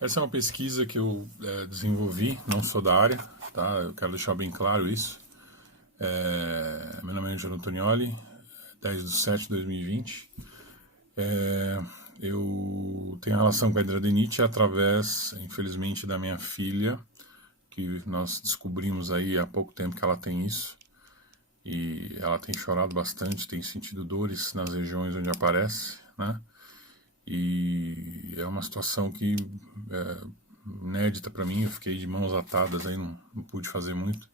Essa é uma pesquisa que eu desenvolvi, não sou da área, tá? Eu quero deixar bem claro isso. Meu nome é Angelo Antonioli, 10/7/2020. Eu tenho relação com a hidradeniite através, infelizmente, da minha filha, que nós descobrimos aí há pouco tempo que ela tem isso. E ela tem chorado bastante, tem sentido dores nas regiões onde aparece, né? E é uma situação que inédita para mim. Eu fiquei de mãos atadas aí, não pude fazer muito.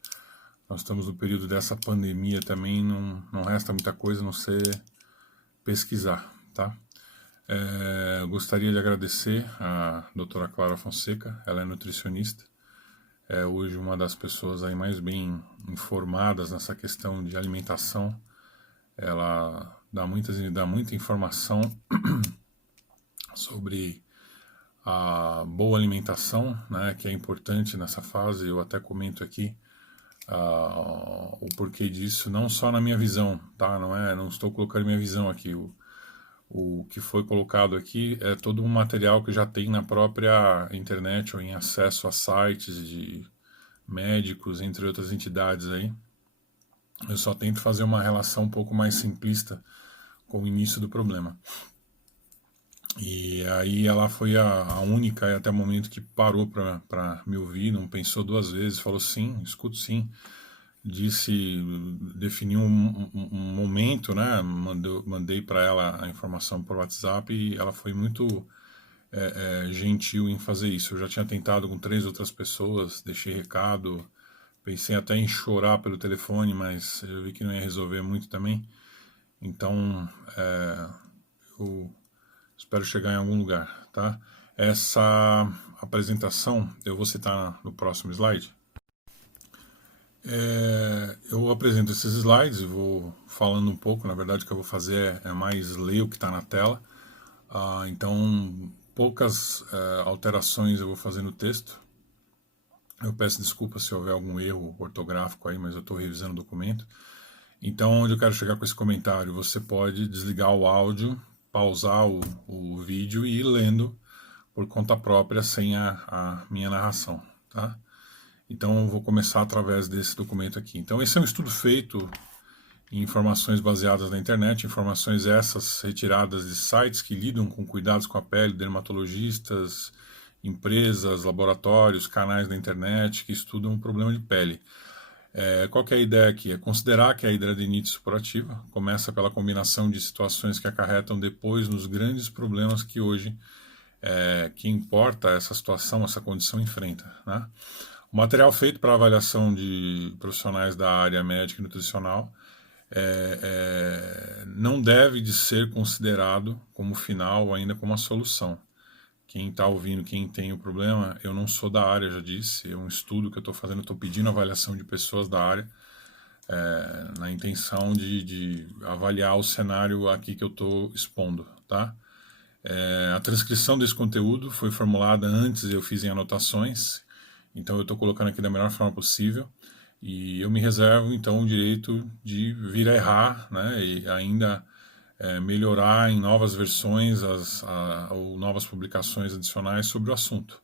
Nós estamos no período dessa pandemia também, não resta muita coisa a não ser pesquisar, tá? Gostaria de agradecer a doutora Clara Fonseca, ela é nutricionista, é hoje uma das pessoas aí mais bem informadas nessa questão de alimentação. Ela dá muita informação sobre a boa alimentação, né, que é importante nessa fase. Eu até comento aqui o porquê disso, não só na minha visão, tá? Não estou colocando minha visão aqui. O que foi colocado aqui é todo um material que já tem na própria internet ou em acesso a sites de médicos, entre outras entidades aí. Eu só tento fazer uma relação um pouco mais simplista com o início do problema. E aí ela foi a única até o momento que parou para me ouvir, não pensou duas vezes, falou sim, escuto sim. Disse, definiu um momento, né? Mandei para ela a informação por WhatsApp e ela foi muito gentil em fazer isso. Eu já tinha tentado com 3 outras pessoas, deixei recado, pensei até em chorar pelo telefone, mas eu vi que não ia resolver muito também. Então, eu espero chegar em algum lugar, tá? Essa apresentação, eu vou citar no próximo slide. Eu apresento esses slides e vou falando um pouco. Na verdade, o que eu vou fazer é mais ler o que está na tela. Então, poucas alterações eu vou fazer no texto. Eu peço desculpa se houver algum erro ortográfico aí, mas eu estou revisando o documento. Então, onde eu quero chegar com esse comentário? Você pode desligar o áudio, pausar o vídeo e ir lendo por conta própria, sem a minha narração, tá? Então, eu vou começar através desse documento aqui. Então, esse é um estudo feito em informações baseadas na internet, informações essas retiradas de sites que lidam com cuidados com a pele, dermatologistas, empresas, laboratórios, canais da internet que estudam o problema de pele. Qual que é a ideia aqui? É considerar que a hidradeniite supurativa começa pela combinação de situações que acarretam depois nos grandes problemas que hoje que importa essa situação, essa condição enfrenta, né? O material feito para avaliação de profissionais da área médica e nutricional não deve de ser considerado como final ou ainda como a solução. Quem está ouvindo, quem tem o problema, eu não sou da área, já disse, é um estudo que eu estou fazendo, estou pedindo avaliação de pessoas da área, na intenção de avaliar o cenário aqui que eu estou expondo, tá? A transcrição desse conteúdo foi formulada antes, eu fiz em anotações, então eu estou colocando aqui da melhor forma possível, e eu me reservo então o direito de vir a errar, né, e ainda melhorar em novas versões ou novas publicações adicionais sobre o assunto.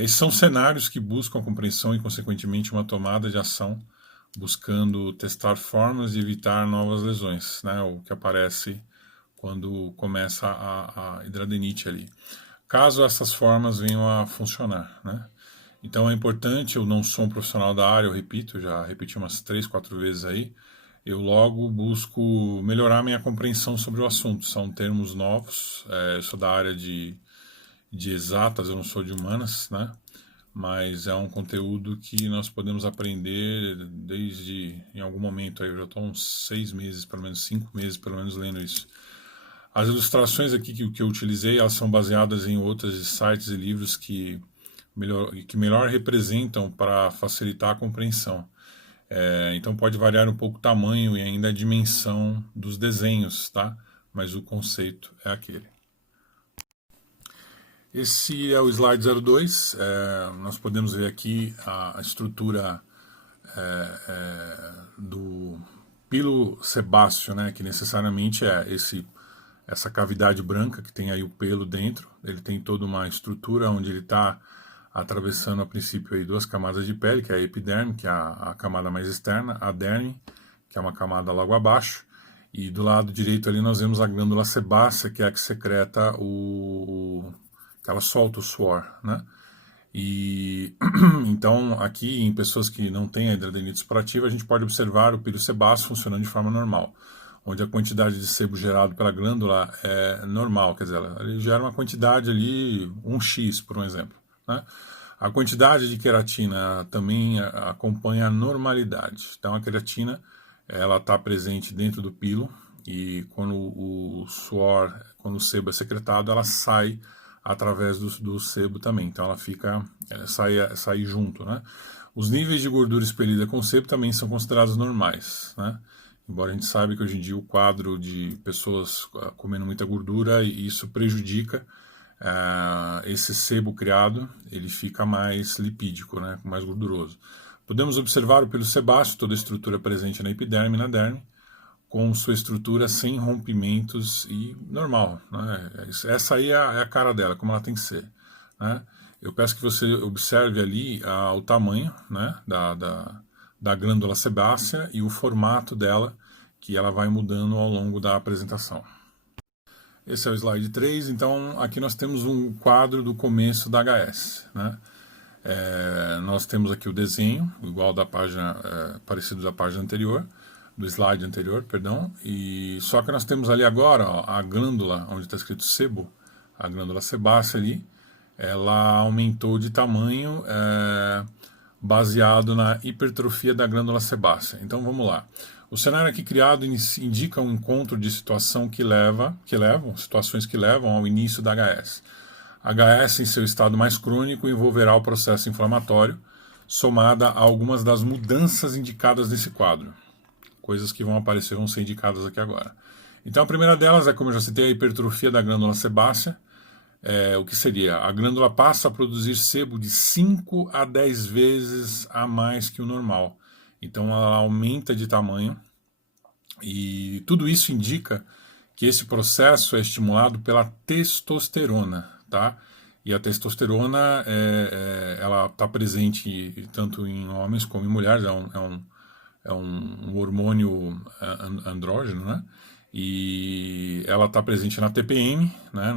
Esses são cenários que buscam a compreensão e, consequentemente, uma tomada de ação, buscando testar formas de evitar novas lesões, né, o que aparece quando começa a hidradeniite ali. Caso essas formas venham a funcionar, né? Então é importante, eu não sou um profissional da área, eu repito, já repeti umas 3, 4 vezes aí, eu logo busco melhorar minha compreensão sobre o assunto. São termos novos, eu sou da área de exatas, eu não sou de humanas, né? Mas é um conteúdo que nós podemos aprender desde, em algum momento, aí eu já estou uns 6 meses, pelo menos 5 meses, pelo menos lendo isso. As ilustrações aqui que eu utilizei, elas são baseadas em outros sites e livros que melhor representam para facilitar a compreensão. Então pode variar um pouco o tamanho e ainda a dimensão dos desenhos, tá? Mas o conceito é aquele. Esse é o slide 02. Nós podemos ver aqui a estrutura do pilo sebáceo, né? Que necessariamente é esse essa cavidade branca que tem aí o pelo dentro. Ele tem toda uma estrutura onde ele está atravessando a princípio aí 2 camadas de pele, que é a epiderme, que é a camada mais externa, a derme, que é uma camada logo abaixo, e do lado direito ali nós vemos a glândula sebácea, que é a que secreta que ela solta o suor, né? E então aqui em pessoas que não têm a hidradenitis supurativa, a gente pode observar o píleo sebáceo funcionando de forma normal, onde a quantidade de sebo gerado pela glândula é normal, quer dizer, ele gera uma quantidade ali, 1x, por um exemplo, né? A quantidade de queratina também acompanha a normalidade. Então a queratina ela está presente dentro do pilo e quando o suor, quando o sebo é secretado, ela sai através do sebo também. Então ela sai junto, né? Os níveis de gordura expelida com sebo também são considerados normais, né? Embora a gente saiba que hoje em dia o quadro de pessoas comendo muita gordura, e isso prejudica esse sebo criado, ele fica mais lipídico, né, mais gorduroso. Podemos observar o pelo sebáceo, toda a estrutura presente na epiderme e na derme, com sua estrutura sem rompimentos e normal, né? Essa aí é a cara dela, como ela tem que ser, né? Eu peço que você observe ali o tamanho, né, da glândula sebácea e o formato dela, que ela vai mudando ao longo da apresentação. Esse é o slide 3, então aqui nós temos um quadro do começo da HS, né? Nós temos aqui o desenho, igual da página, parecido da página anterior, do slide anterior, perdão, e só que nós temos ali agora, ó, a glândula, onde está escrito sebo, a glândula sebácea ali, ela aumentou de tamanho baseado na hipertrofia da glândula sebácea. Então vamos lá. O cenário aqui criado indica um encontro de situações que levam ao início da HS. A HS, em seu estado mais crônico, envolverá o processo inflamatório, somada a algumas das mudanças indicadas nesse quadro. Coisas que vão aparecer, vão ser indicadas aqui agora. Então a primeira delas é, como eu já citei, a hipertrofia da glândula sebácea. O que seria? A glândula passa a produzir sebo de 5 a 10 vezes a mais que o normal. Então ela aumenta de tamanho e tudo isso indica que esse processo é estimulado pela testosterona, tá? E a testosterona ela está presente tanto em homens como em mulheres, é um hormônio andrógeno, né? E ela está presente na TPM, né?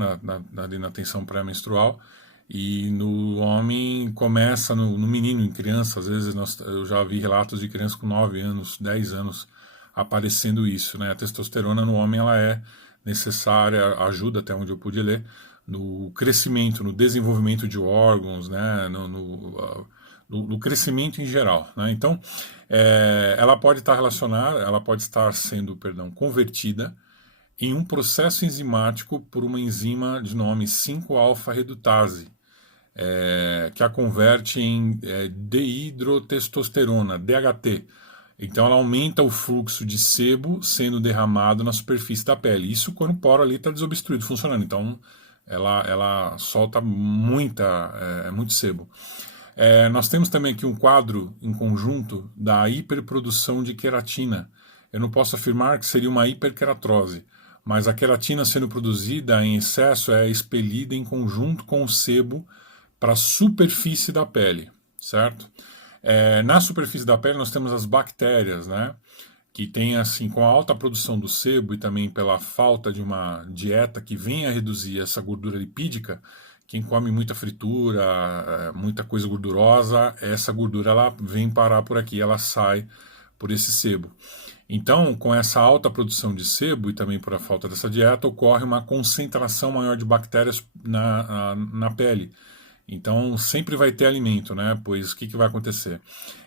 na tensão pré-menstrual, e no homem começa no menino, em criança, às vezes eu já vi relatos de crianças com 9 anos, 10 anos aparecendo isso, né? A testosterona no homem ela é necessária, ajuda até onde eu pude ler, no crescimento, no desenvolvimento de órgãos, né? No crescimento em geral, né? Então, ela pode estar relacionada, ela pode estar sendo, convertida em um processo enzimático por uma enzima de nome 5-alfa-redutase, que a converte em dehidrotestosterona, DHT. Então ela aumenta o fluxo de sebo sendo derramado na superfície da pele. Isso quando o poro ali está desobstruído, funcionando. Então ela solta muito sebo. Nós temos também aqui um quadro em conjunto da hiperprodução de queratina. Eu não posso afirmar que seria uma hiperqueratrose, mas a queratina sendo produzida em excesso é expelida em conjunto com o sebo para a superfície da pele, certo? Na superfície da pele nós temos as bactérias, né? Que tem assim, com a alta produção do sebo e também pela falta de uma dieta que venha a reduzir essa gordura lipídica, quem come muita fritura, muita coisa gordurosa, essa gordura ela vem parar por aqui, ela sai por esse sebo. Então, com essa alta produção de sebo e também por a falta dessa dieta, ocorre uma concentração maior de bactérias na pele. Então, sempre vai ter alimento, né? Pois o que vai acontecer?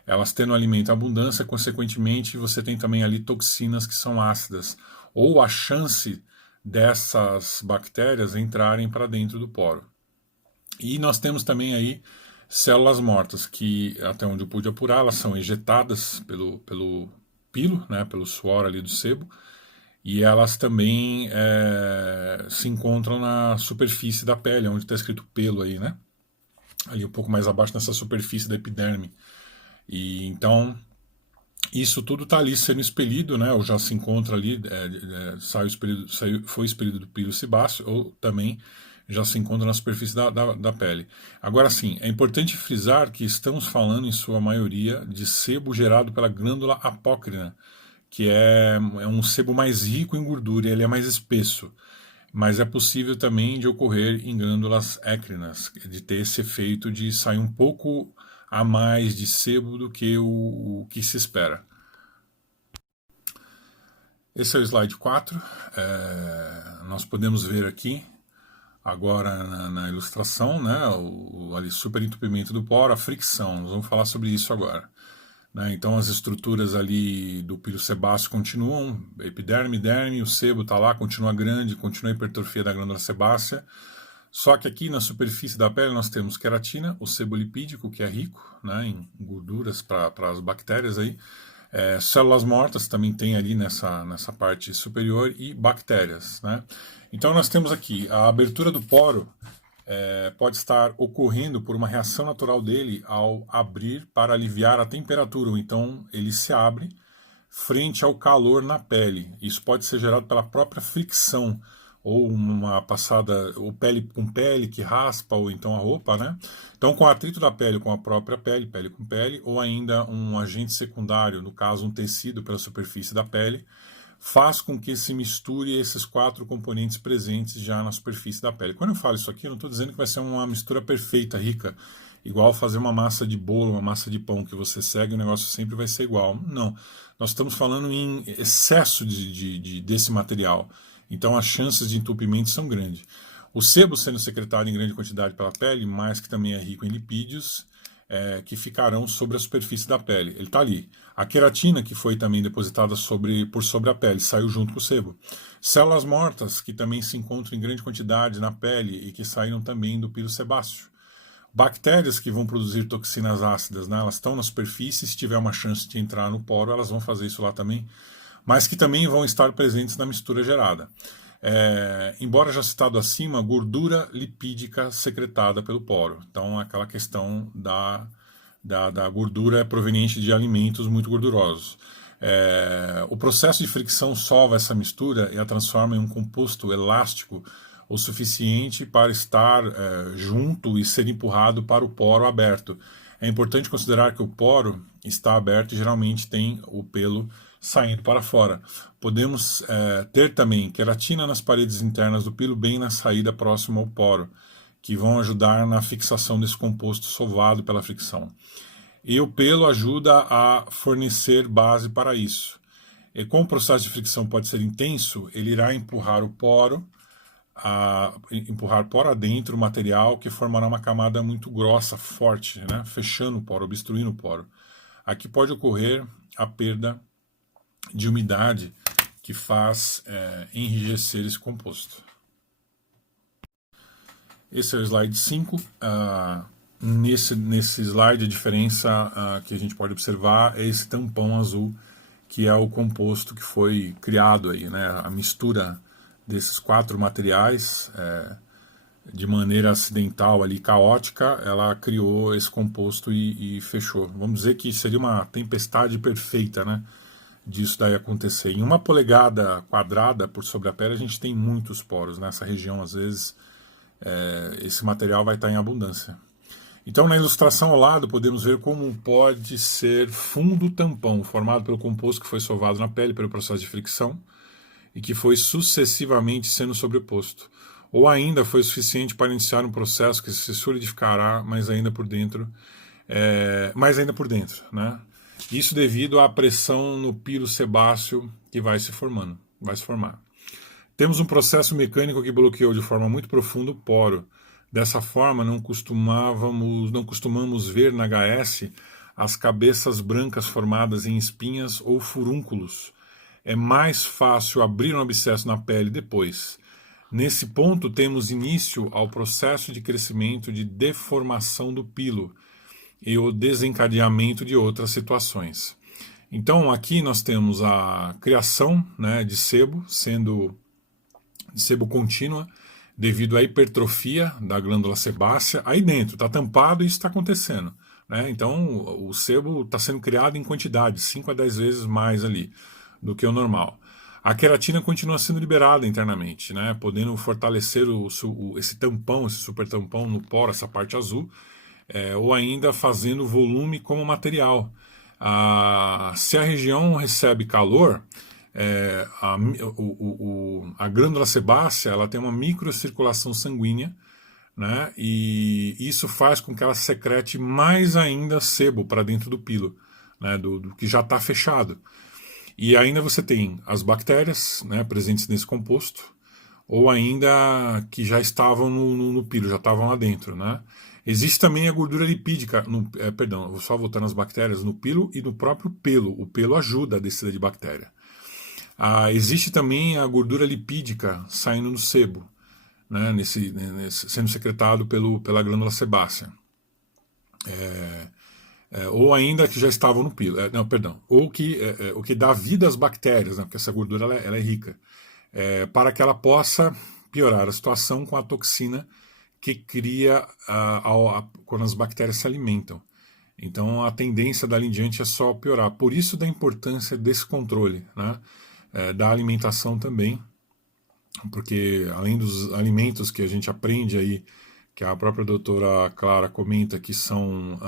Elas tendo alimento em abundância, consequentemente, você tem também ali toxinas que são ácidas, ou a chance dessas bactérias entrarem para dentro do poro. E nós temos também aí células mortas, que até onde eu pude apurar, elas são ejetadas pelo pilo, né, pelo suor ali do sebo, e elas também se encontram na superfície da pele, onde está escrito pelo aí, né? Ali um pouco mais abaixo nessa superfície da epiderme. E então Isso tudo está ali sendo expelido, né? Ou já se encontra ali, foi expelido do pilo sebáceo, ou também já se encontra na superfície da pele. Agora sim, é importante frisar que estamos falando, em sua maioria, de sebo gerado pela glândula apócrina, que é um sebo mais rico em gordura, ele é mais espesso. Mas é possível também de ocorrer em glândulas écrinas, de ter esse efeito de sair um pouco a mais de sebo do que o que se espera. Esse é o slide 4. Nós podemos ver aqui, agora na ilustração, né, ali, superentupimento do poro, a fricção. Nós vamos falar sobre isso agora. Né? Então as estruturas ali do pilo sebáceo continuam, epiderme, derme, o sebo está lá, continua grande, continua a hipertrofia da glândula sebácea. Só que aqui na superfície da pele nós temos queratina, o sebo lipídico, que é rico, né, em gorduras para as bactérias aí. Células mortas também tem ali nessa parte superior, e bactérias, né? Então nós temos aqui a abertura do poro, pode estar ocorrendo por uma reação natural dele ao abrir para aliviar a temperatura, ou então ele se abre frente ao calor na pele. Isso pode ser gerado pela própria fricção, ou uma passada, ou pele com pele que raspa, ou então a roupa, né? Então, com o atrito da pele com a própria pele, pele com pele, ou ainda um agente secundário, no caso um tecido pela superfície da pele, faz com que se misture esses 4 componentes presentes já na superfície da pele. Quando eu falo isso aqui, eu não estou dizendo que vai ser uma mistura perfeita, rica, igual fazer uma massa de bolo, uma massa de pão que você segue, o negócio sempre vai ser igual. Não, nós estamos falando em excesso desse material. Então as chances de entupimento são grandes. O sebo sendo secretado em grande quantidade pela pele, mas que também é rico em lipídios, que ficarão sobre a superfície da pele. Ele está ali. A queratina, que foi também depositada por sobre a pele, saiu junto com o sebo. Células mortas, que também se encontram em grande quantidade na pele e que saíram também do pilo sebáceo. Bactérias que vão produzir toxinas ácidas, né? Elas estão na superfície, se tiver uma chance de entrar no poro, elas vão fazer isso lá também, mas que também vão estar presentes na mistura gerada. Embora já citado acima, gordura lipídica secretada pelo poro. Então, aquela questão da gordura proveniente de alimentos muito gordurosos. O processo de fricção solva essa mistura e a transforma em um composto elástico o suficiente para estar junto e ser empurrado para o poro aberto. É importante considerar que o poro está aberto e geralmente tem o pelo saindo para fora. Podemos ter também queratina nas paredes internas do pilo, bem na saída próxima ao poro, que vão ajudar na fixação desse composto solvado pela fricção. E o pelo ajuda a fornecer base para isso. E como o processo de fricção pode ser intenso, ele irá empurrar poro adentro o material, que formará uma camada muito grossa, forte, né? Fechando o poro, obstruindo o poro. Aqui pode ocorrer a perda de umidade, que faz enrijecer esse composto. Esse é o slide 5. Nesse slide, a diferença que a gente pode observar é esse tampão azul, que é o composto que foi criado aí, né? A mistura desses 4 materiais, de maneira acidental, ali, caótica, ela criou esse composto e fechou. Vamos dizer que seria uma tempestade perfeita, né, disso daí acontecer. Em 1 polegada quadrada por sobre a pele, a gente tem muitos poros. Nessa região, às vezes, esse material vai estar em abundância. Então, na ilustração ao lado, podemos ver como pode ser fundo tampão, formado pelo composto que foi sovado na pele pelo processo de fricção e que foi sucessivamente sendo sobreposto. Ou ainda foi suficiente para iniciar um processo que se solidificará mais ainda por dentro, né? Isso devido à pressão no pilo sebáceo que vai se formar. Temos um processo mecânico que bloqueou de forma muito profunda o poro. Dessa forma, não costumamos ver na HS as cabeças brancas formadas em espinhas ou furúnculos. É mais fácil abrir um abscesso na pele depois. Nesse ponto, temos início ao processo de crescimento de deformação do pilo e o desencadeamento de outras situações. Então, aqui nós temos a criação, né, de sebo, sendo de sebo contínua, devido à hipertrofia da glândula sebácea. Aí dentro, está tampado e isso está acontecendo. né? Então o sebo está sendo criado em quantidade, 5 a 10 vezes mais ali do que o normal. A queratina continua sendo liberada internamente, né? Podendo fortalecer esse tampão, esse super tampão no poro, essa parte azul, ou ainda fazendo volume como material. Se a região recebe calor, a glândula sebácea ela tem uma microcirculação sanguínea, né? E isso faz com que ela secrete mais ainda sebo para dentro do pilo, né? Do que já está fechado. E ainda você tem as bactérias, né, presentes nesse composto, ou ainda que já estavam no pilo, já estavam lá dentro, né? Existe também a gordura lipídica, perdão, vou só voltar nas bactérias, no pilo e no próprio pelo. O pelo ajuda a descida de bactéria. Existe também a gordura lipídica saindo no sebo, né, sendo secretado pela glândula sebácea. Ou ainda que já estavam no pilo, não, perdão, ou que o que dá vida às bactérias, né, porque essa gordura ela é rica, para que ela possa piorar a situação com a toxina que cria quando as bactérias se alimentam. Então a tendência dali em diante é só piorar. Por isso da importância desse controle, né, da alimentação também, porque além dos alimentos que a gente aprende aí, que a própria doutora Clara comenta que são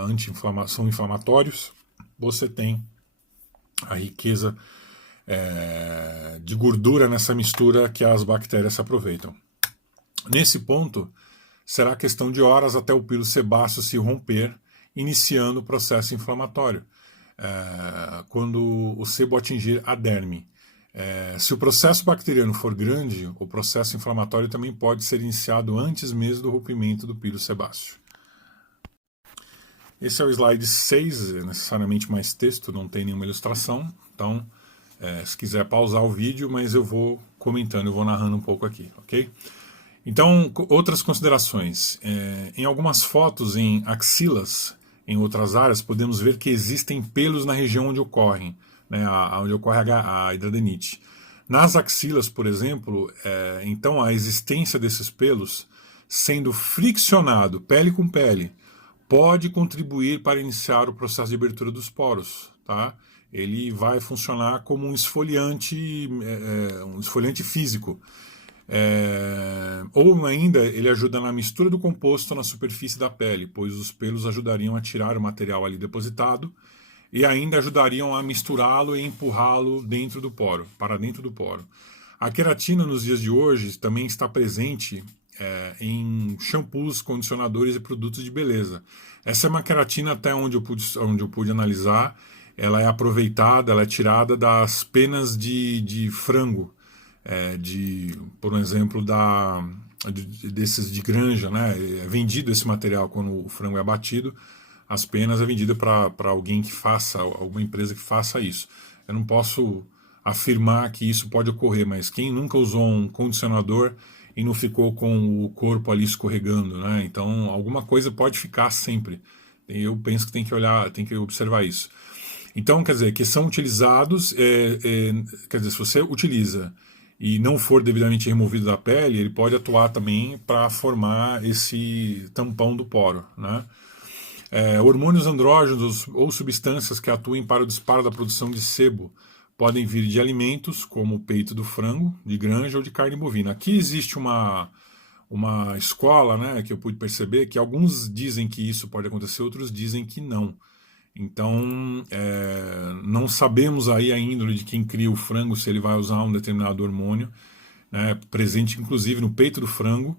inflamatórios, você tem a riqueza de gordura nessa mistura que as bactérias se aproveitam. Nesse ponto, será questão de horas até o pilo sebáceo se romper, iniciando o processo inflamatório, quando o sebo atingir a derme. Se o processo bacteriano for grande, o processo inflamatório também pode ser iniciado antes mesmo do rompimento do pilo sebáceo. Esse é o slide 6, é necessariamente mais texto, não tem nenhuma ilustração, então se quiser pausar o vídeo, mas eu vou comentando, eu vou narrando um pouco aqui, ok? Então, outras considerações. Em algumas fotos em axilas, em outras áreas, podemos ver que existem pelos na região onde ocorrem, né, onde ocorre a hidradenite. Nas axilas, por exemplo, então a existência desses pelos, sendo friccionado pele com pele, pode contribuir para iniciar o processo de abertura dos poros, tá? Ele vai funcionar como um esfoliante físico. Ou ainda ele ajuda na mistura do composto na superfície da pele, pois os pelos ajudariam a tirar o material ali depositado e ainda ajudariam a misturá-lo e empurrá-lo dentro do poro, para dentro do poro. A queratina nos dias de hoje também está presente em shampoos, condicionadores e produtos de beleza. Essa é uma queratina até onde eu pude analisar, ela é aproveitada, ela é tirada das penas de frango, por exemplo, desses de granja, né? É vendido esse material quando o frango é abatido, as penas é vendida para alguém que faça, alguma empresa que faça isso. Eu não posso afirmar que isso pode ocorrer, mas quem nunca usou um condicionador e não ficou com o corpo ali escorregando, né? Então alguma coisa pode ficar sempre. Eu penso que tem que olhar, tem que observar isso. Então, quer dizer, que são utilizados, quer dizer, se você utiliza e não for devidamente removido da pele, ele pode atuar também para formar esse tampão do poro, né? Hormônios andrógenos ou substâncias que atuem para o disparo da produção de sebo podem vir de alimentos, como o peito do frango, de granja ou de carne bovina. Aqui existe uma escola, né, que eu pude perceber, que alguns dizem que isso pode acontecer, outros dizem que não. Então, não sabemos aí a índole de quem cria o frango, se ele vai usar um determinado hormônio, né, presente inclusive no peito do frango,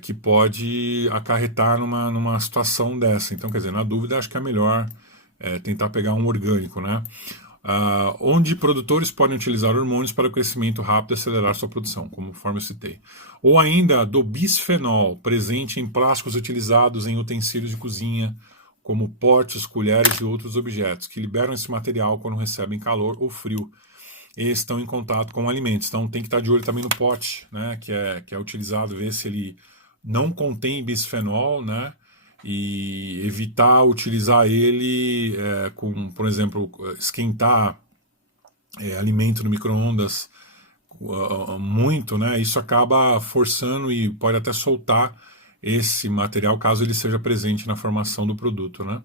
que pode acarretar numa situação dessa. Então, quer dizer, na dúvida, acho que é melhor tentar pegar um orgânico, né? Onde produtores podem utilizar hormônios para o crescimento rápido e acelerar sua produção, conforme eu citei. Ou ainda do bisfenol, presente em plásticos utilizados em utensílios de cozinha, como potes, colheres e outros objetos, que liberam esse material quando recebem calor ou frio e estão em contato com alimentos. Então tem que estar de olho também no pote, né, que é utilizado, ver se ele não contém bisfenol, né, e evitar utilizar ele por exemplo, esquentar alimento no micro-ondas muito, né, isso acaba forçando e pode até soltar esse material, caso ele seja presente na formação do produto, né?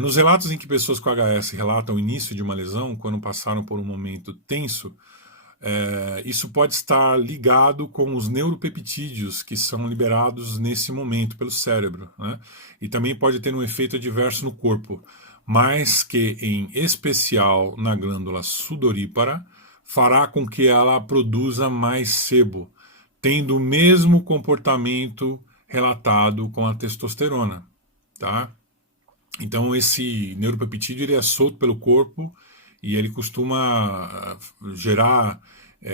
Nos relatos em que pessoas com HS relatam o início de uma lesão, quando passaram por um momento tenso, isso pode estar ligado com os neuropeptídeos que são liberados nesse momento pelo cérebro, né? E também pode ter um efeito adverso no corpo, mas que, em especial na glândula sudorípara, fará com que ela produza mais sebo, tendo o mesmo comportamento relatado com a testosterona, tá? Então esse neuropeptídeo ele é solto pelo corpo e ele costuma gerar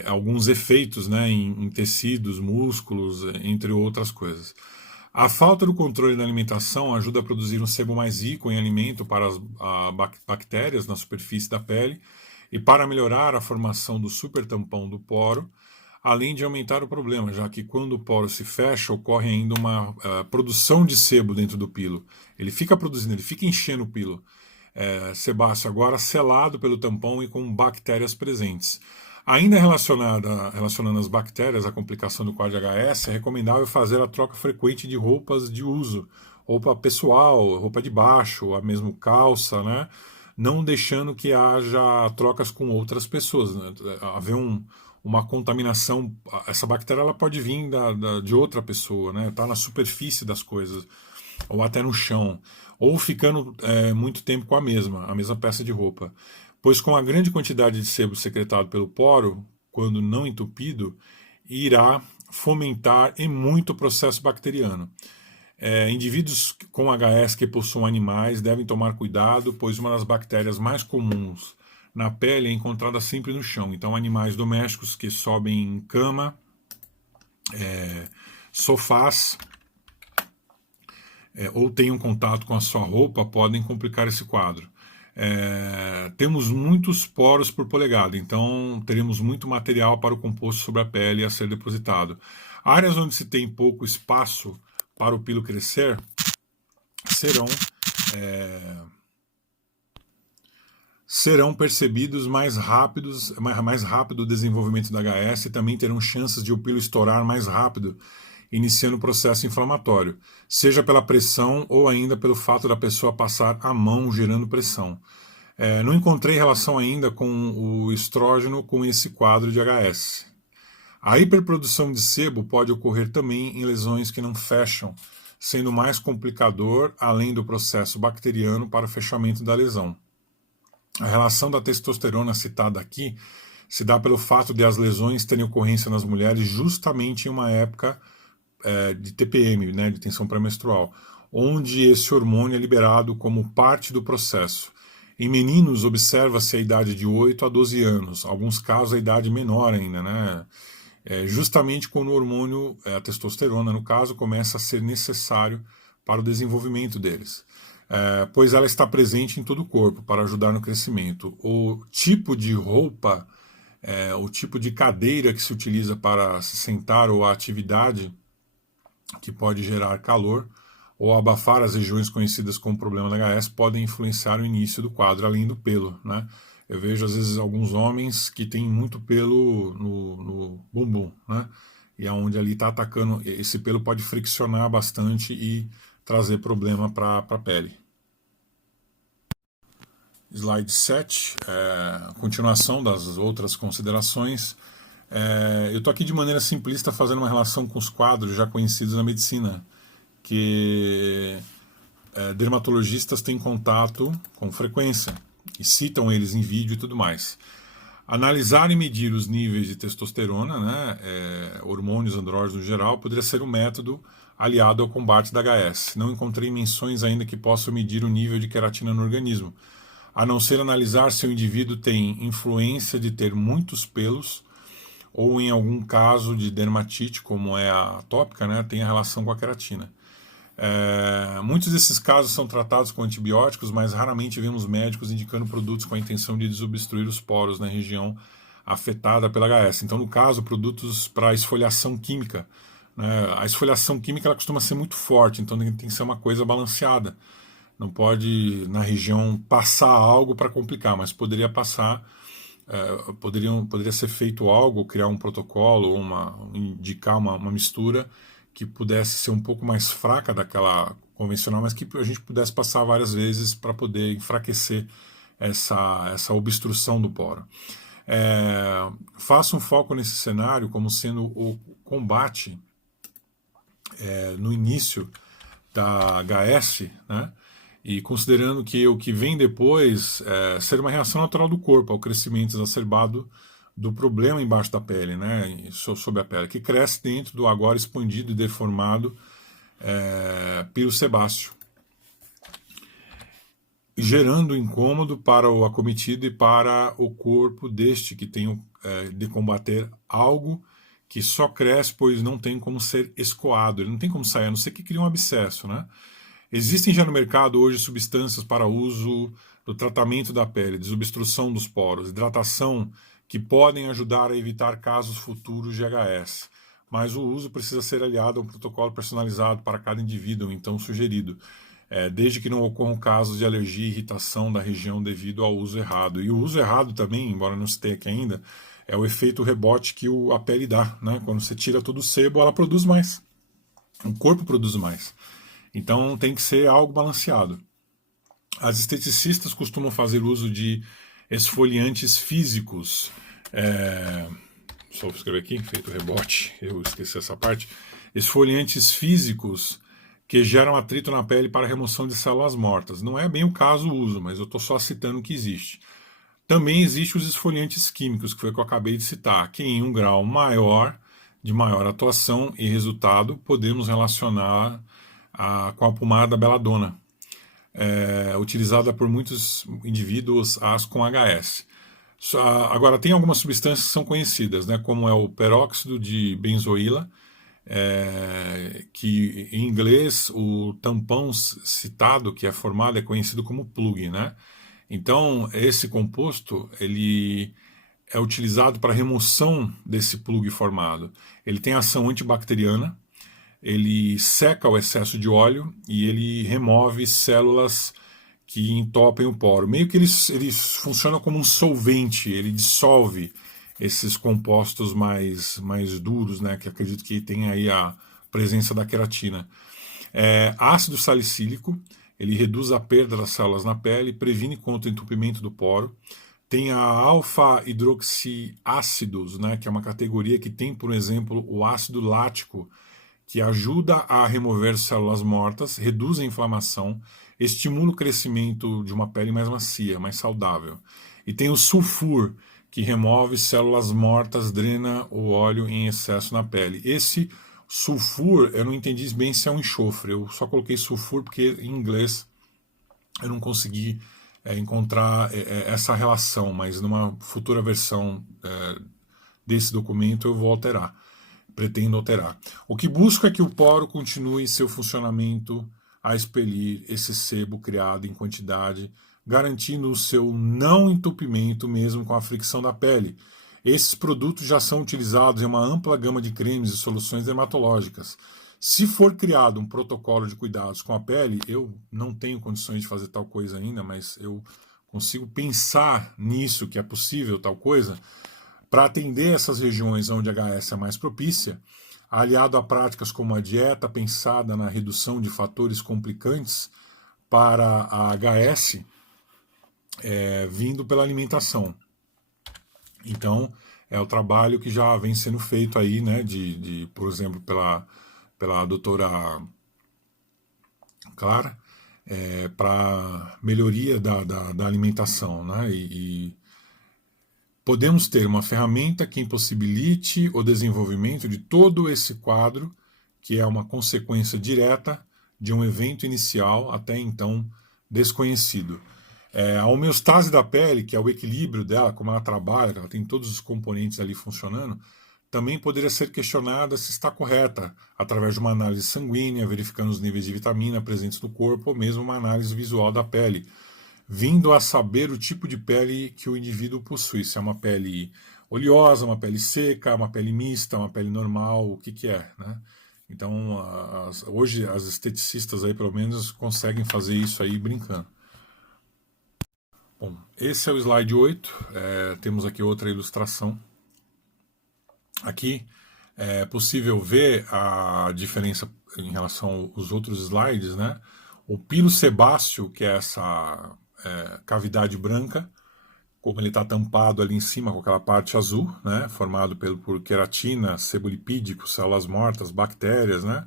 alguns efeitos, né, em tecidos, músculos, entre outras coisas. A falta do controle da alimentação ajuda a produzir um sebo mais rico em alimento para as bactérias na superfície da pele e para melhorar a formação do supertampão do poro, além de aumentar o problema, já que quando o poro se fecha, ocorre ainda uma produção de sebo dentro do pilo. Ele fica produzindo, ele fica enchendo o pilo sebáceo, agora selado pelo tampão e com bactérias presentes. Ainda relacionando as bactérias à complicação do quadro de HS, é recomendável fazer a troca frequente de roupas de uso, roupa pessoal, roupa de baixo, a mesmo calça, né? Não deixando que haja trocas com outras pessoas, né? Haver uma contaminação, essa bactéria ela pode vir de outra pessoa, né? Tá na superfície das coisas, ou até no chão, ou ficando muito tempo com a mesma peça de roupa. Pois com a grande quantidade de sebo secretado pelo poro, quando não entupido, irá fomentar e muito o processo bacteriano. Indivíduos com HS que possuem animais devem tomar cuidado, pois uma das bactérias mais comuns na pele é encontrada sempre no chão. Então, animais domésticos que sobem em cama, sofás, ou tenham contato com a sua roupa podem complicar esse quadro. Temos muitos poros por polegada, então teremos muito material para o composto sobre a pele a ser depositado. Áreas onde se tem pouco espaço para o pilo crescer serão percebidos mais rápido o desenvolvimento da HS e também terão chances de o pilo estourar mais rápido, iniciando o processo inflamatório, seja pela pressão ou ainda pelo fato da pessoa passar a mão gerando pressão. Não encontrei relação ainda com o estrógeno com esse quadro de HS. A hiperprodução de sebo pode ocorrer também em lesões que não fecham, sendo mais complicador além do processo bacteriano para o fechamento da lesão. A relação da testosterona citada aqui se dá pelo fato de as lesões terem ocorrência nas mulheres justamente em uma época de TPM, né, de tensão pré-menstrual, onde esse hormônio é liberado como parte do processo. Em meninos, observa-se a idade de 8 a 12 anos, alguns casos a idade menor ainda, né? Justamente quando o hormônio, a testosterona no caso, começa a ser necessário para o desenvolvimento deles. Pois ela está presente em todo o corpo para ajudar no crescimento. O tipo de roupa, o tipo de cadeira que se utiliza para se sentar ou a atividade que pode gerar calor ou abafar as regiões conhecidas como problema da HS podem influenciar o início do quadro, além do pelo, né? Eu vejo às vezes alguns homens que têm muito pelo no bumbum, né? E aonde ali está atacando, esse pelo pode friccionar bastante e trazer problema para a pele. Slide 7, continuação das outras considerações. Eu estou aqui de maneira simplista fazendo uma relação com os quadros já conhecidos na medicina, que dermatologistas têm contato com frequência e citam eles em vídeo e tudo mais. Analisar e medir os níveis de testosterona, né, hormônios andrógenos no geral, poderia ser um método aliado ao combate da HS. Não encontrei menções ainda que possam medir o nível de queratina no organismo, a não ser analisar se o indivíduo tem influência de ter muitos pelos ou em algum caso de dermatite, como é a atópica, né, tem a relação com a queratina. Muitos desses casos são tratados com antibióticos, mas raramente vemos médicos indicando produtos com a intenção de desobstruir os poros na região afetada pela HS. Então, no caso, produtos para esfoliação química. Né? A esfoliação química ela costuma ser muito forte, então tem que ser uma coisa balanceada. Não pode, na região, passar algo para complicar, mas poderia passar, poderia ser feito algo, criar um protocolo, ou indicar uma mistura que pudesse ser um pouco mais fraca daquela convencional, mas que a gente pudesse passar várias vezes para poder enfraquecer essa obstrução do poro. Faça um foco nesse cenário como sendo o combate no início da HS, né? E considerando que o que vem depois ser uma reação natural do corpo ao crescimento exacerbado do problema embaixo da pele, né? Sob a pele, que cresce dentro do agora expandido e deformado pilo sebáceo, gerando incômodo para o acometido e para o corpo deste que tem de combater algo que só cresce, pois não tem como ser escoado, ele não tem como sair, a não ser que crie um abscesso, né? Existem já no mercado hoje substâncias para uso do tratamento da pele, desobstrução dos poros, hidratação, que podem ajudar a evitar casos futuros de HS. Mas o uso precisa ser aliado a um protocolo personalizado para cada indivíduo, então sugerido, desde que não ocorram casos de alergia e irritação da região devido ao uso errado. E o uso errado também, embora não citei aqui ainda, é o efeito rebote que a pele dá, né? Quando você tira todo o sebo, ela produz mais. O corpo produz mais. Então tem que ser algo balanceado. As esteticistas costumam fazer uso de esfoliantes físicos. Só vou escrever aqui, efeito rebote, eu esqueci essa parte. Esfoliantes físicos que geram atrito na pele para remoção de células mortas. Não é bem o caso o uso, mas eu estou só citando o que existe. Também existem os esfoliantes químicos, que foi o que eu acabei de citar, que em um grau maior, de maior atuação e resultado, podemos relacionar com a pomada belladonna, utilizada por muitos indivíduos com HS. Agora, tem algumas substâncias que são conhecidas, né, como é o peróxido de benzoíla, que em inglês o tampão citado que é formado é conhecido como plug, né? Então, esse composto, ele é utilizado para remoção desse plug formado. Ele tem ação antibacteriana, ele seca o excesso de óleo e ele remove células que entopem o poro. Meio que ele funciona como um solvente, ele dissolve esses compostos mais duros, né, que acredito que tem aí a presença da queratina. Ácido salicílico, ele reduz a perda das células na pele, previne contra o entupimento do poro. Tem a alfa-hidroxiácidos, né, que é uma categoria que tem, por exemplo, o ácido lático, que ajuda a remover células mortas, reduz a inflamação, estimula o crescimento de uma pele mais macia, mais saudável. E tem o sulfur, que remove células mortas, drena o óleo em excesso na pele. Esse sulfur, eu não entendi bem se é um enxofre, eu só coloquei sulfur porque em inglês eu não consegui encontrar essa relação, mas numa futura versão desse documento eu vou alterar, pretendo alterar. O que busco é que o poro continue seu funcionamento a expelir esse sebo criado em quantidade, garantindo o seu não entupimento mesmo com a fricção da pele. Esses produtos já são utilizados em uma ampla gama de cremes e soluções dermatológicas. Se for criado um protocolo de cuidados com a pele, eu não tenho condições de fazer tal coisa ainda, mas eu consigo pensar nisso, que é possível tal coisa, para atender essas regiões onde a HS é mais propícia, aliado a práticas como a dieta pensada na redução de fatores complicantes para a HS, vindo pela alimentação. Então, é o trabalho que já vem sendo feito aí, né, por exemplo, pela doutora Clara, para melhoria da alimentação, né, e podemos ter uma ferramenta que impossibilite o desenvolvimento de todo esse quadro, que é uma consequência direta de um evento inicial até então desconhecido. A homeostase da pele, que é o equilíbrio dela, como ela trabalha, ela tem todos os componentes ali funcionando, também poderia ser questionada se está correta, através de uma análise sanguínea, verificando os níveis de vitamina presentes no corpo, ou mesmo uma análise visual da pele, vindo a saber o tipo de pele que o indivíduo possui, se é uma pele oleosa, uma pele seca, uma pele mista, uma pele normal, o que é, né? Então, hoje as esteticistas aí, pelo menos, conseguem fazer isso aí brincando. Bom, esse é o slide 8, temos aqui outra ilustração. Aqui É possível ver a diferença em relação aos outros slides, né? O pilo sebáceo, que é essa cavidade branca, como ele está tampado ali em cima com aquela parte azul, né? Formado por queratina, sebo lipídico, células mortas, bactérias, né?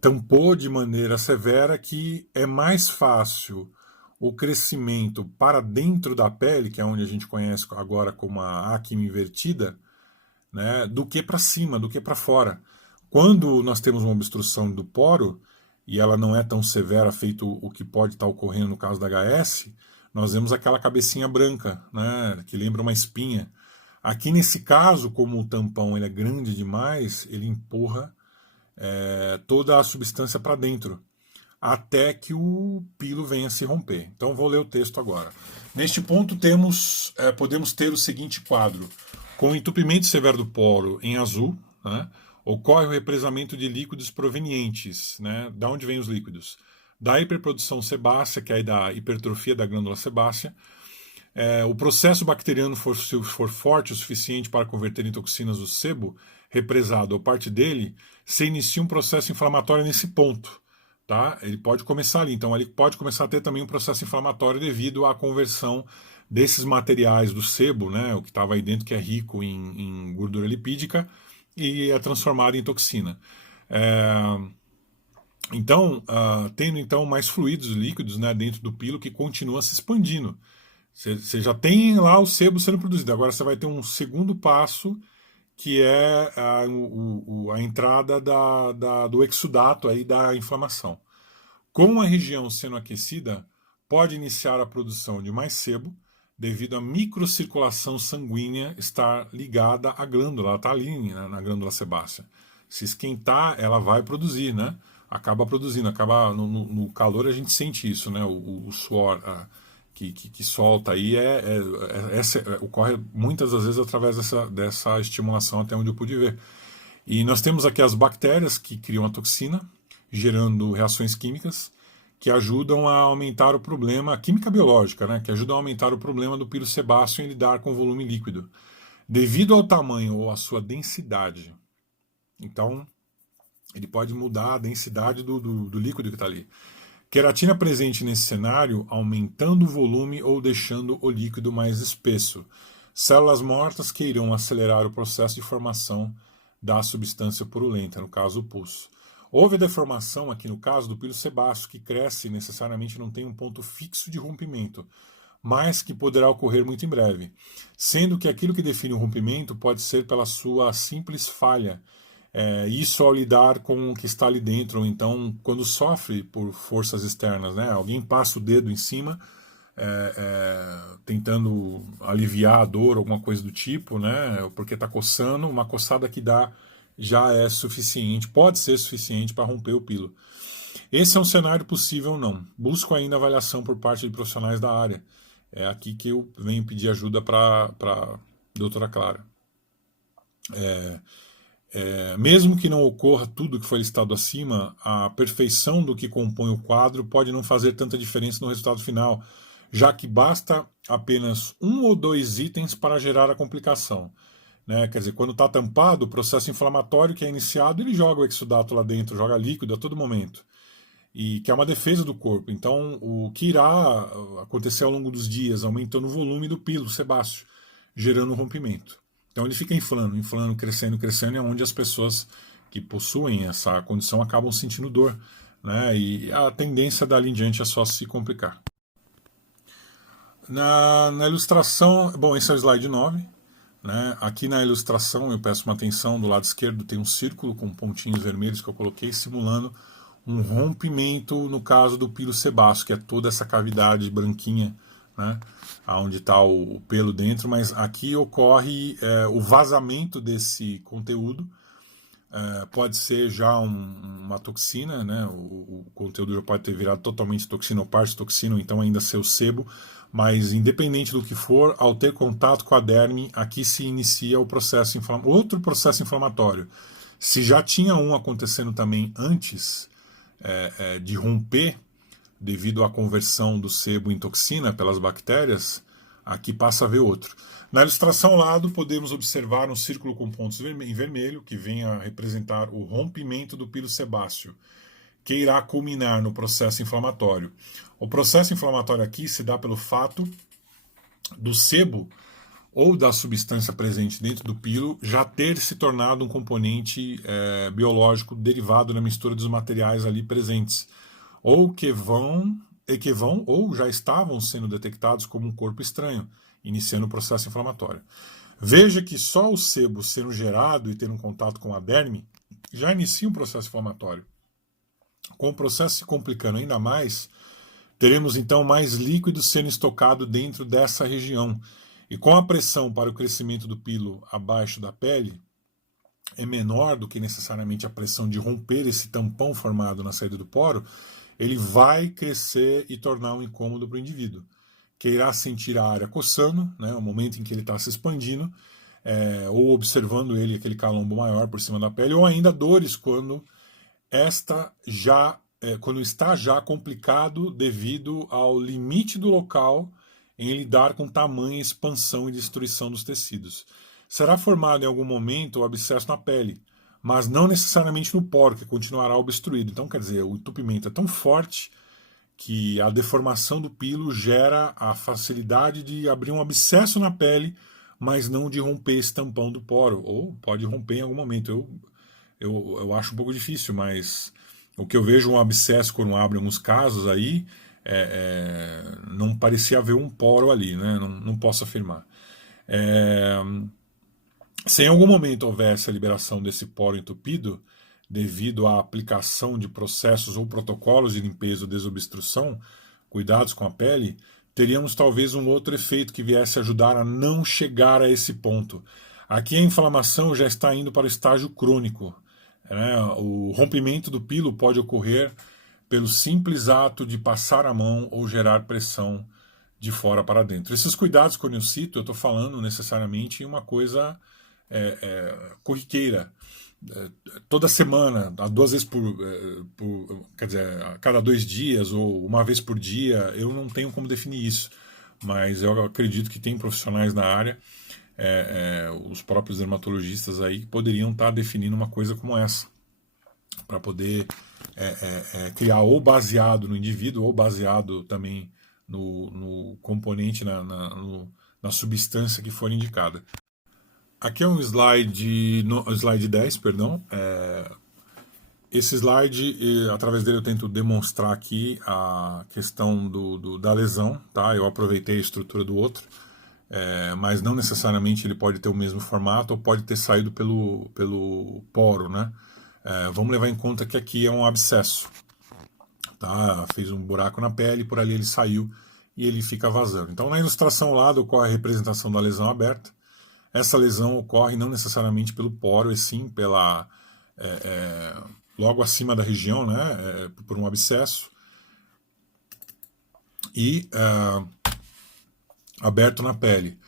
Tampou de maneira severa que é mais fácil o crescimento para dentro da pele, que é onde a gente conhece agora como a acne invertida, né, do que para cima, do que para fora. Quando nós temos uma obstrução do poro, e ela não é tão severa, feito o que pode estar ocorrendo no caso da HS, nós vemos aquela cabecinha branca, né, que lembra uma espinha. Aqui nesse caso, como o tampão ele é grande demais, ele empurra toda a substância para dentro, até que o pilo venha a se romper. Então vou ler o texto agora. Neste ponto podemos ter o seguinte quadro. Com o entupimento severo do poro em azul, né, ocorre o represamento de líquidos provenientes. Né, da onde vêm os líquidos? Da hiperprodução sebácea, que é da hipertrofia da glândula sebácea. O processo bacteriano se for forte o suficiente para converter em toxinas o sebo represado ou parte dele, se inicia um processo inflamatório nesse ponto. Tá? Ele pode começar ali, então ele pode começar a ter também um processo inflamatório devido à conversão desses materiais do sebo, né, o que estava aí dentro que é rico em gordura lipídica, e é transformado em toxina. Então, tendo então mais fluidos líquidos, né, dentro do pilo que continua se expandindo. Você já tem lá o sebo sendo produzido, agora você vai ter um segundo passo que é a entrada do exudato aí da inflamação. Com a região sendo aquecida, pode iniciar a produção de mais sebo, devido à microcirculação sanguínea estar ligada à glândula, ela está ali, né, na glândula sebácea. Se esquentar, ela vai produzir, né? Acaba produzindo, no calor a gente sente isso, né? O suor que solta aí ocorre muitas das vezes através dessa estimulação, até onde eu pude ver. E nós temos aqui as bactérias que criam a toxina, gerando reações químicas que ajudam a aumentar o problema, a química biológica, né, que ajudam a aumentar o problema do pilo sebáceo em lidar com volume líquido, devido ao tamanho ou à sua densidade. Então, ele pode mudar a densidade do líquido que está ali. Queratina presente nesse cenário, aumentando o volume ou deixando o líquido mais espesso. Células mortas que irão acelerar o processo de formação da substância purulenta, no caso o pus. Houve a deformação aqui no caso do pilo sebáceo, que cresce e necessariamente não tem um ponto fixo de rompimento, mas que poderá ocorrer muito em breve, sendo que aquilo que define o rompimento pode ser pela sua simples falha, isso ao lidar com o que está ali dentro, ou então quando sofre por forças externas, né? Alguém passa o dedo em cima, tentando aliviar a dor, alguma coisa do tipo, né? Porque está coçando, uma coçada que dá já é suficiente, pode ser suficiente para romper o pilo. Esse é um cenário possível ou não. Busco ainda avaliação por parte de profissionais da área. É aqui que eu venho pedir ajuda para a doutora Clara. Mesmo que não ocorra tudo que foi listado acima, a perfeição do que compõe o quadro pode não fazer tanta diferença no resultado final, já que basta apenas um ou dois itens para gerar a complicação. Né? Quer dizer, quando está tampado, o processo inflamatório que é iniciado, ele joga o exudato lá dentro, joga líquido a todo momento, e que é uma defesa do corpo. Então, o que irá acontecer ao longo dos dias, aumentando o volume do pilo sebáceo, gerando um rompimento. Então ele fica inflando, crescendo, e é onde as pessoas que possuem essa condição acabam sentindo dor, né? E a tendência dali em diante é só se complicar. Na ilustração, bom, esse é o slide 9, né? Aqui na ilustração eu peço uma atenção, do lado esquerdo tem um círculo com pontinhos vermelhos que eu coloquei simulando um rompimento no caso do pilo sebáceo, que é toda essa cavidade branquinha, né, onde está o pelo dentro, mas aqui ocorre o vazamento desse conteúdo. Pode ser já uma toxina, né, o conteúdo já pode ter virado totalmente toxina ou parte toxina, ou então ainda ser o sebo, mas independente do que for, ao ter contato com a derme, aqui se inicia outro processo inflamatório. Se já tinha um acontecendo também antes de romper, devido à conversão do sebo em toxina pelas bactérias, Aqui passa a ver outro. Na ilustração ao lado, podemos observar um círculo com pontos em vermelho, que vem a representar o rompimento do pilo sebáceo, que irá culminar no processo inflamatório. O processo inflamatório aqui se dá pelo fato do sebo ou da substância presente dentro do pilo já ter se tornado um componente biológico derivado da mistura dos materiais ali presentes, ou que vão ou já estavam sendo detectados como um corpo estranho, iniciando o processo inflamatório. Veja que só o sebo sendo gerado e tendo um contato com a derme já inicia um processo inflamatório. Com o processo se complicando ainda mais, teremos então mais líquido sendo estocado dentro dessa região. E com a pressão para o crescimento do pilo abaixo da pele é menor do que necessariamente a pressão de romper esse tampão formado na saída do poro, ele vai crescer e tornar um incômodo para o indivíduo, que irá sentir a área coçando, né, o momento em que ele está se expandindo, ou observando ele aquele calombo maior por cima da pele, ou ainda dores quando quando está já complicado devido ao limite do local em lidar com tamanha expansão e destruição dos tecidos. Será formado em algum momento o abscesso na pele, mas não necessariamente no poro, que continuará obstruído. Então, quer dizer, o entupimento é tão forte que a deformação do pilo gera a facilidade de abrir um abscesso na pele, mas não de romper esse tampão do poro, ou pode romper em algum momento. Eu acho um pouco difícil, mas o que eu vejo um abscesso quando abre em alguns casos aí, não parecia haver um poro ali, né? Não posso afirmar. Se em algum momento houvesse a liberação desse poro entupido, devido à aplicação de processos ou protocolos de limpeza ou desobstrução, cuidados com a pele, teríamos talvez um outro efeito que viesse ajudar a não chegar a esse ponto. Aqui a inflamação já está indo para o estágio crônico. O rompimento do pilo pode ocorrer pelo simples ato de passar a mão ou gerar pressão de fora para dentro. Esses cuidados, quando eu cito, eu estou falando necessariamente em uma coisa corriqueira. Toda semana, 2 vezes quer dizer, a cada 2 dias ou 1 vez por dia, eu não tenho como definir isso, mas eu acredito que tem profissionais na área, os próprios dermatologistas aí, que poderiam estar definindo uma coisa como essa, para poder criar ou baseado no indivíduo ou baseado também no componente, na substância que for indicada. Aqui é um slide 10, perdão. Esse slide, através dele eu tento demonstrar aqui a questão da lesão, tá? Eu aproveitei a estrutura do outro, mas não necessariamente ele pode ter o mesmo formato ou pode ter saído pelo poro, né? Vamos levar em conta que aqui é um abscesso, tá? Fez um buraco na pele, por ali ele saiu e ele fica vazando. Então na ilustração ao lado ocorre a representação da lesão aberta. Essa lesão ocorre não necessariamente pelo poro, e sim logo acima da região, né, por um abscesso, e aberto na pele.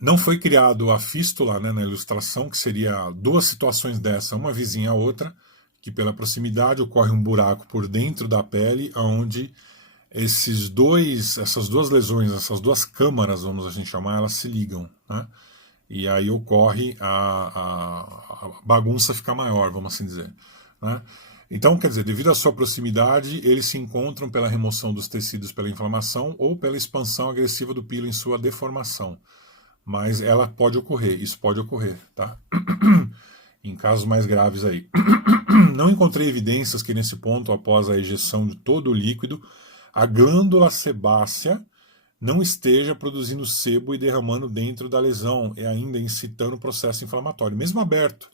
Não foi criado a fístula, né, na ilustração, que seria 2 situações dessa, uma vizinha a outra, que pela proximidade ocorre um buraco por dentro da pele, onde essas 2 lesões, essas 2 câmaras, vamos assim chamar, elas se ligam, né? E aí ocorre a bagunça ficar maior, vamos assim dizer, né? Então, quer dizer, devido à sua proximidade, eles se encontram pela remoção dos tecidos pela inflamação ou pela expansão agressiva do pilo em sua deformação. Mas ela pode ocorrer, isso pode ocorrer, tá? Em casos mais graves aí. Não encontrei evidências que nesse ponto, após a ejeção de todo o líquido, a glândula sebácea não esteja produzindo sebo e derramando dentro da lesão e ainda incitando o processo inflamatório, mesmo aberto,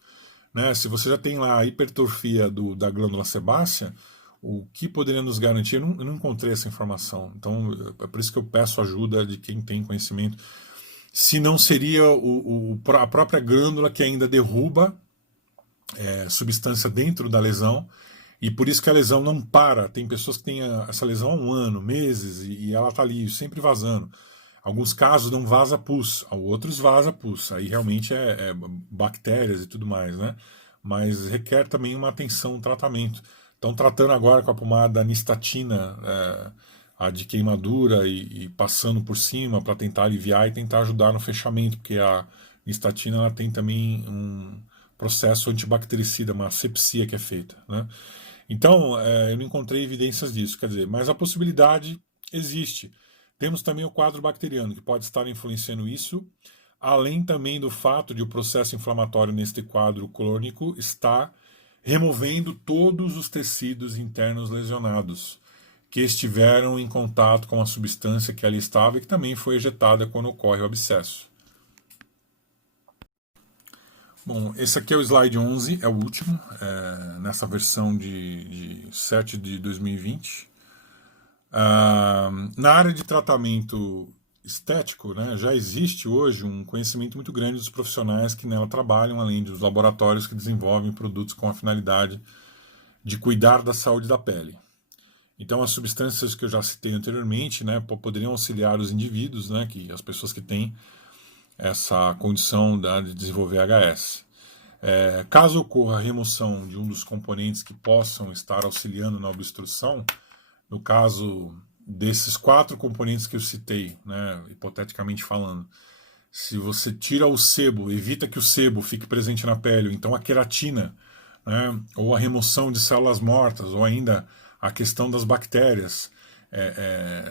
né? Se você já tem lá a hipertrofia da glândula sebácea, o que poderia nos garantir? Eu não encontrei essa informação, então é por isso que eu peço ajuda de quem tem conhecimento. Se não seria a própria glândula que ainda derruba substância dentro da lesão, e por isso que a lesão não para. Tem pessoas que têm essa lesão há 1 ano, meses, e ela está ali, sempre vazando. Alguns casos não vaza pus, outros vaza pus. Aí realmente é bactérias e tudo mais, né? Mas requer também uma atenção, um tratamento. Estão tratando agora com a pomada nistatina, a de queimadura e passando por cima para tentar aliviar e tentar ajudar no fechamento, porque a nistatina ela tem também um processo antibactericida, uma asepsia que é feita, né? Então, eu não encontrei evidências disso, quer dizer, mas a possibilidade existe. Temos também o quadro bacteriano, que pode estar influenciando isso, além também do fato de o processo inflamatório neste quadro crônico estar removendo todos os tecidos internos lesionados que estiveram em contato com a substância que ali estava e que também foi ejetada quando ocorre o abscesso. Bom, esse aqui é o slide 11, é o último, nessa versão de 7 de 2020. Na área de tratamento estético, né, já existe hoje um conhecimento muito grande dos profissionais que nela trabalham, além dos laboratórios que desenvolvem produtos com a finalidade de cuidar da saúde da pele. Então, as substâncias que eu já citei anteriormente, né, poderiam auxiliar os indivíduos, né, as pessoas que têm essa condição de desenvolver HS. Caso ocorra a remoção de um dos componentes que possam estar auxiliando na obstrução, no caso desses 4 componentes que eu citei, né, hipoteticamente falando, se você tira o sebo, evita que o sebo fique presente na pele, ou então a queratina, né, ou a remoção de células mortas, ou ainda a questão das bactérias,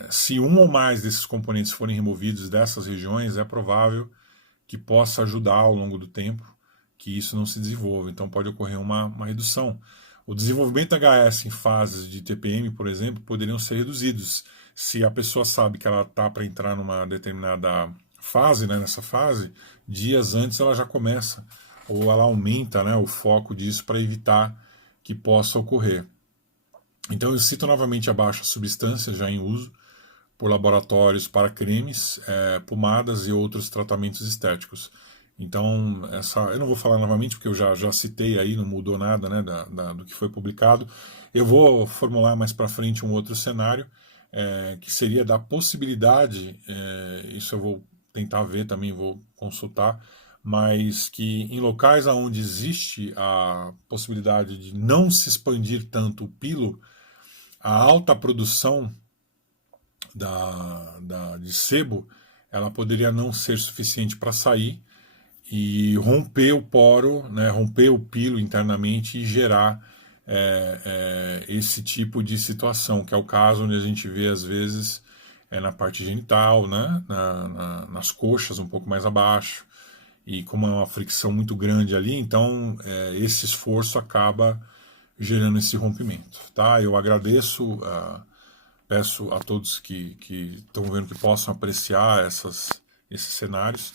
se um ou mais desses componentes forem removidos dessas regiões, é provável que possa ajudar ao longo do tempo que isso não se desenvolva. Então pode ocorrer uma redução. O desenvolvimento HS em fases de TPM, por exemplo, poderiam ser reduzidos. Se a pessoa sabe que ela está para entrar numa determinada fase, né, nessa fase, dias antes ela já começa, ou ela aumenta, né, o foco disso para evitar que possa ocorrer. Então eu cito novamente abaixo as substâncias já em uso por laboratórios para cremes, pomadas e outros tratamentos estéticos. Então, eu não vou falar novamente, porque eu já citei aí, não mudou nada, né, do que foi publicado. Eu vou formular mais para frente um outro cenário, que seria da possibilidade, isso eu vou tentar ver também, vou consultar, mas que em locais onde existe a possibilidade de não se expandir tanto o pilo, a alta produção de sebo, ela poderia não ser suficiente para sair e romper o poro, né, romper o pilo internamente e gerar esse tipo de situação, que é o caso onde a gente vê às vezes na parte genital, né, nas coxas um pouco mais abaixo, e como é uma fricção muito grande ali, então esse esforço acaba gerando esse rompimento. Tá? Eu agradeço, peço a todos que estão vendo que possam apreciar esses cenários.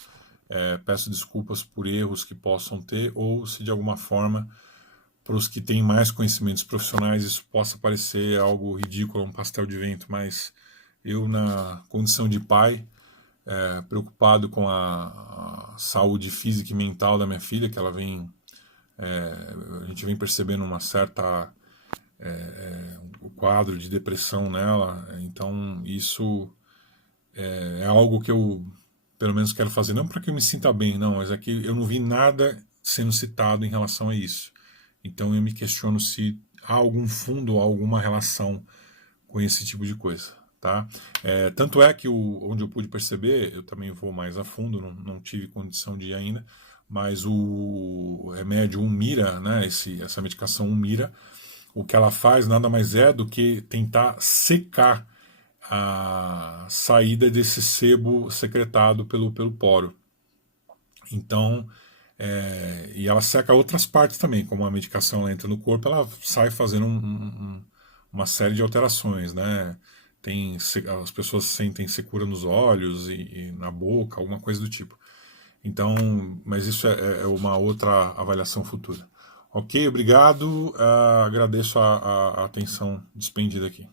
Peço desculpas por erros que possam ter, ou se de alguma forma, para os que têm mais conhecimentos profissionais, isso possa parecer algo ridículo, um pastel de vento, mas eu, na condição de pai, preocupado com a saúde física e mental da minha filha, que ela vem, a gente vem percebendo uma certa o quadro de depressão nela, então isso é algo que eu pelo menos quero fazer, não para que eu me sinta bem, não, mas é que eu não vi nada sendo citado em relação a isso. Então eu me questiono se há algum fundo, alguma relação com esse tipo de coisa. Tá? Tanto é que onde eu pude perceber, eu também vou mais a fundo, não tive condição de ir ainda, mas o remédio Humira, né, essa medicação Humira, o que ela faz nada mais é do que tentar secar a saída desse sebo secretado pelo poro. Então, e ela seca outras partes também, como a medicação ela entra no corpo, ela sai fazendo uma série de alterações, né? As pessoas sentem secura nos olhos e na boca, alguma coisa do tipo. Então, mas isso é uma outra avaliação futura. Ok, obrigado, agradeço a atenção despendida aqui.